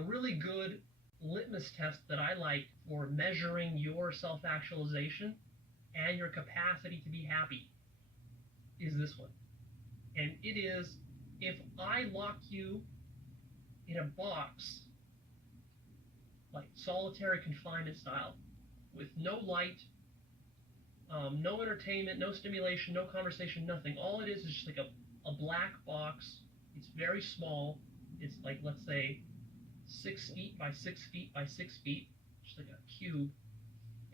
A really good litmus test that I like for measuring your self-actualization and your capacity to be happy is this one. And it is, if I lock you in a box, like solitary confinement style, with no light, no entertainment, no stimulation, no conversation, nothing. All it is just like a black box. It's very small. It's like, let's say, 6 feet by 6 feet by 6 feet, just like a cube.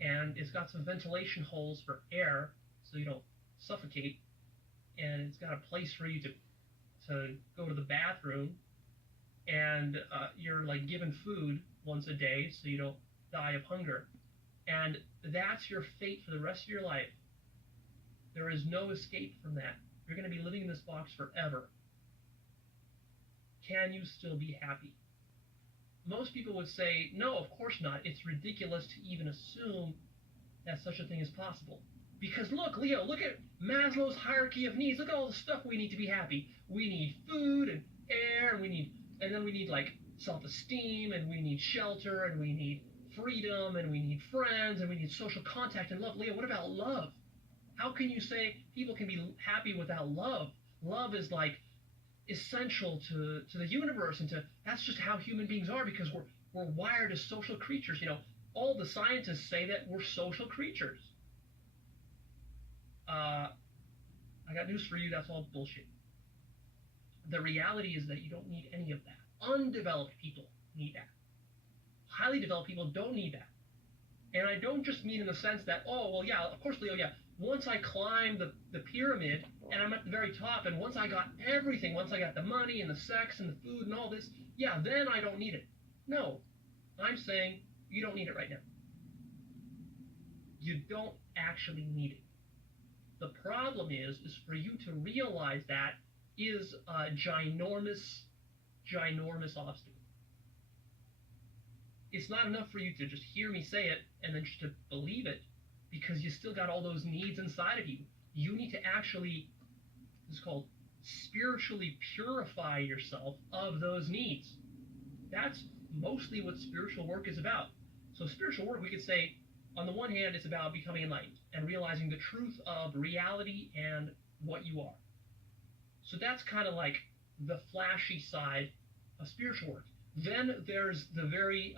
And it's got some ventilation holes for air so you don't suffocate. And it's got a place for you to go to the bathroom. And you're like given food once a day so you don't die of hunger. And that's your fate for the rest of your life. There is no escape from that. You're going to be living in this box forever. Can you still be happy? Most people would say, no, of course not. It's ridiculous to even assume that such a thing is possible. Because look, Leo, look at Maslow's hierarchy of needs. Look at all the stuff we need to be happy. We need food and air, and then we need like self-esteem, and we need shelter, and we need freedom, and we need friends, and we need social contact and love. Leo, what about love? How can you say people can be happy without love? Love is like essential to the universe, and that's just how human beings are, because we're wired as social creatures. You know, all the scientists say that we're social creatures. I got news for you, that's all bullshit. The reality is that you don't need any of that. Undeveloped people need that. Highly developed people don't need that. And I don't just mean in the sense that, oh, well, yeah, of course, Leo, yeah, once I climb the pyramid and I'm at the very top, and once I got everything, once I got the money and the sex and the food and all this, yeah, then I don't need it. No, I'm saying you don't need it right now. You don't actually need it. The problem is for you to realize that is a ginormous obstacle. It's not enough for you to just hear me say it and then just to believe it, because you still got all those needs inside of you. You need to actually, it's called spiritually purify yourself of those needs. That's mostly what spiritual work is about. So spiritual work, we could say, on the one hand, it's about becoming enlightened and realizing the truth of reality and what you are. So that's kind of like the flashy side of spiritual work. Then there's the very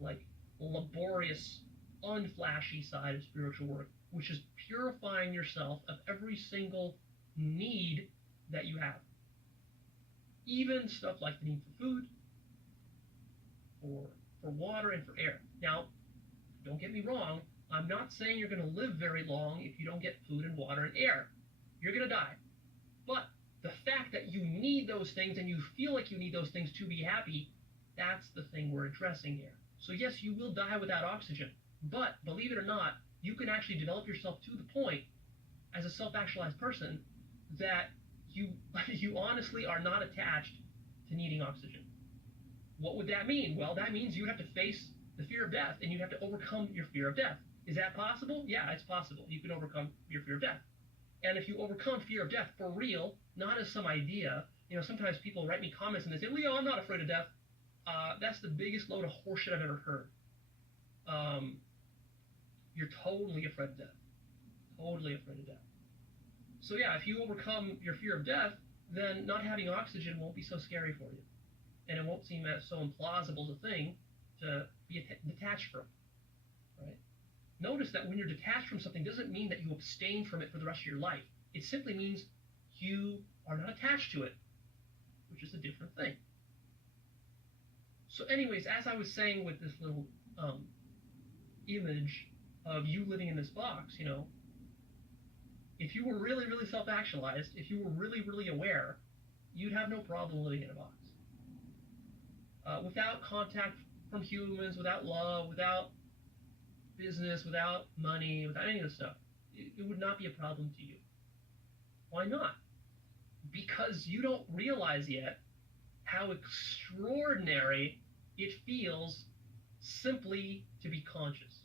like laborious, unflashy side of spiritual work, which is purifying yourself of every single need that you have. Even stuff like the need for food, for water, and for air. Now, don't get me wrong, I'm not saying you're going to live very long if you don't get food and water and air. You're going to die. But the fact that you need those things and you feel like you need those things to be happy, that's the thing we're addressing here. So yes, you will die without oxygen, but believe it or not, you can actually develop yourself to the point as a self-actualized person that you honestly are not attached to needing oxygen. What would that mean? Well, that means you have to face the fear of death, and you have to overcome your fear of death. Is that possible? Yeah, it's possible. You can overcome your fear of death. And if you overcome fear of death for real, not as some idea, you know, sometimes people write me comments and they say, Leo, I'm not afraid of death. That's the biggest load of horseshit I've ever heard. You're totally afraid of death. Totally afraid of death. So yeah, if you overcome your fear of death, then not having oxygen won't be so scary for you. And it won't seem as so implausible a thing to be detached from, right? Notice that when you're detached from something doesn't mean that you abstain from it for the rest of your life. It simply means you are not attached to it, which is a different thing. So anyways, as I was saying with this little image of you living in this box, you know, if you were really, really self-actualized, if you were really, really aware, you'd have no problem living in a box. Without contact from humans, without love, without business, without money, without any of this stuff, it would not be a problem to you. Why not? Because you don't realize yet how extraordinary it feels simply to be conscious.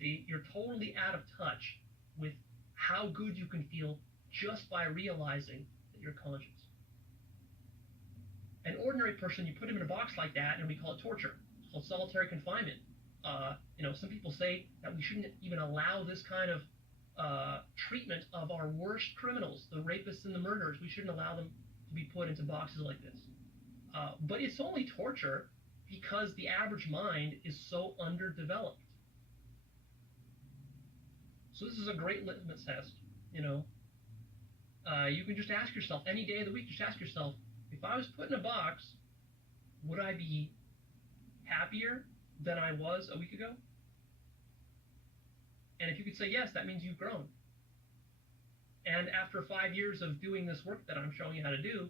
See, you're totally out of touch with how good you can feel just by realizing that you're conscious. An ordinary ordinary person, you put him in a box like that, and we call it torture. It's called solitary confinement. Some people say that we shouldn't even allow this kind of treatment of our worst criminals, the rapists and the murderers. We shouldn't allow them to be put into boxes like this. But it's only torture because the average mind is so underdeveloped. So this is a great litmus test, You can just ask yourself, any day of the week, just ask yourself, if I was put in a box, would I be happier than I was a week ago? And if you could say yes, that means you've grown. And after 5 years of doing this work that I'm showing you how to do,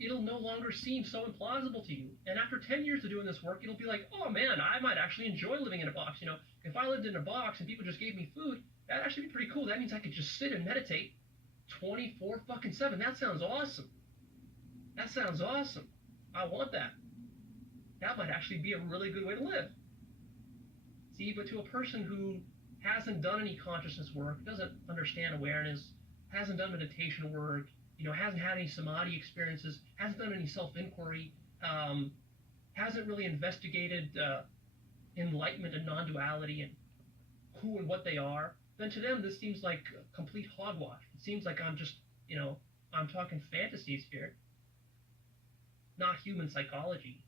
it'll no longer seem so implausible to you. And after 10 years of doing this work, it'll be like, oh man, I might actually enjoy living in a box. If I lived in a box and people just gave me food, that'd actually be pretty cool. That means I could just sit and meditate 24/7. That sounds awesome. That sounds awesome. I want that. That might actually be a really good way to live. See, but to a person who hasn't done any consciousness work, doesn't understand awareness, hasn't done meditation work, hasn't had any samadhi experiences, hasn't done any self-inquiry, hasn't really investigated enlightenment and non-duality and who and what they are, then to them this seems like complete hogwash. It seems like I'm just, I'm talking fantasies here, not human psychology.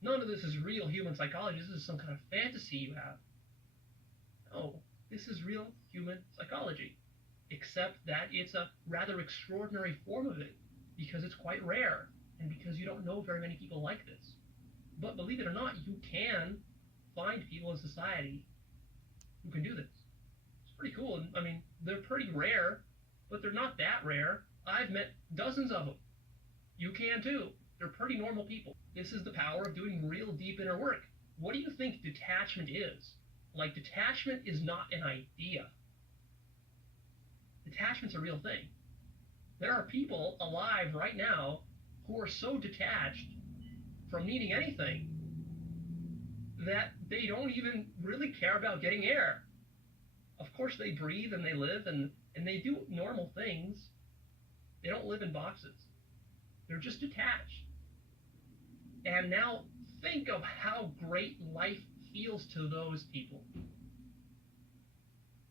None of this is real human psychology. This is some kind of fantasy you have. No, this is real human psychology, except that it's a rather extraordinary form of it because it's quite rare and because you don't know very many people like this. But believe it or not, you can find people in society who can do this. It's pretty cool. I mean, they're pretty rare, but they're not that rare. I've met dozens of them. You can too. They're pretty normal people. This is the power of doing real deep inner work. What do you think detachment is? Like, detachment is not an idea. Detachment's a real thing. There are people alive right now who are so detached from needing anything that they don't even really care about getting air. Of course they breathe and they live and they do normal things. They don't live in boxes. They're just detached. And now think of how great life feels to those people.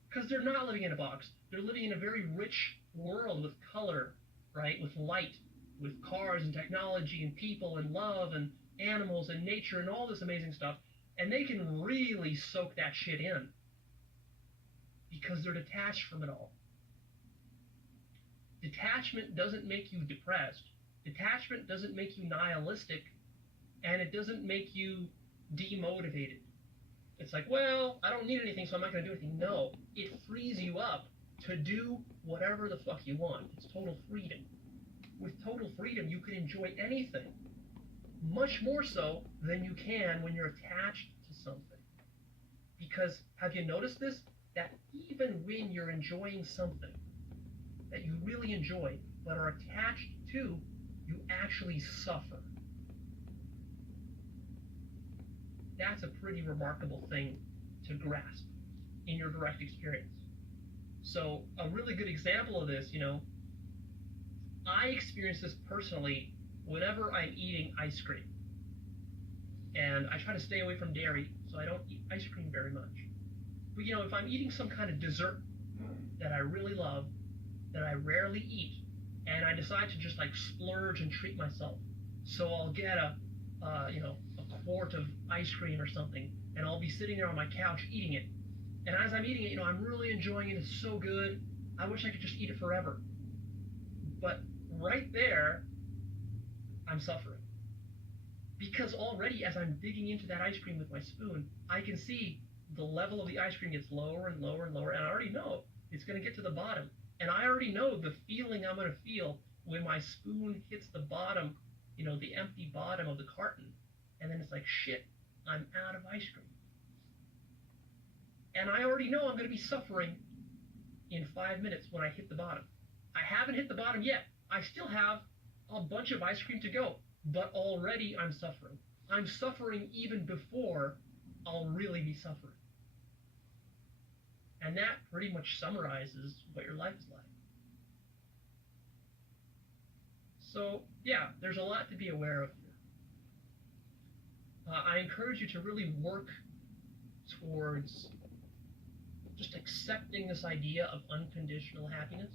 Because they're not living in a box. They're living in a very rich world with color, right? With light, with cars and technology and people and love and animals and nature and all this amazing stuff. And they can really soak that shit in because they're detached from it all. Detachment doesn't make you depressed. Detachment doesn't make you nihilistic, and it doesn't make you demotivated. It's like, well, I don't need anything, so I'm not going to do anything. No, it frees you up to do whatever the fuck you want. It's total freedom. With total freedom, you can enjoy anything, much more so than you can when you're attached to something. Because have you noticed this? That even when you're enjoying something that you really enjoy but are attached to, you actually suffer. That's a pretty remarkable thing to grasp in your direct experience. So a really good example of this, I experience this personally whenever I'm eating ice cream. And I try to stay away from dairy, so I don't eat ice cream very much. But if I'm eating some kind of dessert that I really love, that I rarely eat, and I decide to just splurge and treat myself, so I'll get a quart of ice cream or something, and I'll be sitting there on my couch eating it. And as I'm eating it, I'm really enjoying it. It's so good. I wish I could just eat it forever. But right there, I'm suffering. Because already as I'm digging into that ice cream with my spoon, I can see the level of the ice cream gets lower and lower and lower, and I already know it's going to get to the bottom. And I already know the feeling I'm going to feel when my spoon hits the bottom, the empty bottom of the carton. And then it's like, shit, I'm out of ice cream. And I already know I'm going to be suffering in 5 minutes when I hit the bottom. I haven't hit the bottom yet. I still have a bunch of ice cream to go. But already I'm suffering. I'm suffering even before I'll really be suffering. And that pretty much summarizes what your life is like. So, yeah, there's a lot to be aware of here. I encourage you to really work towards just accepting this idea of unconditional happiness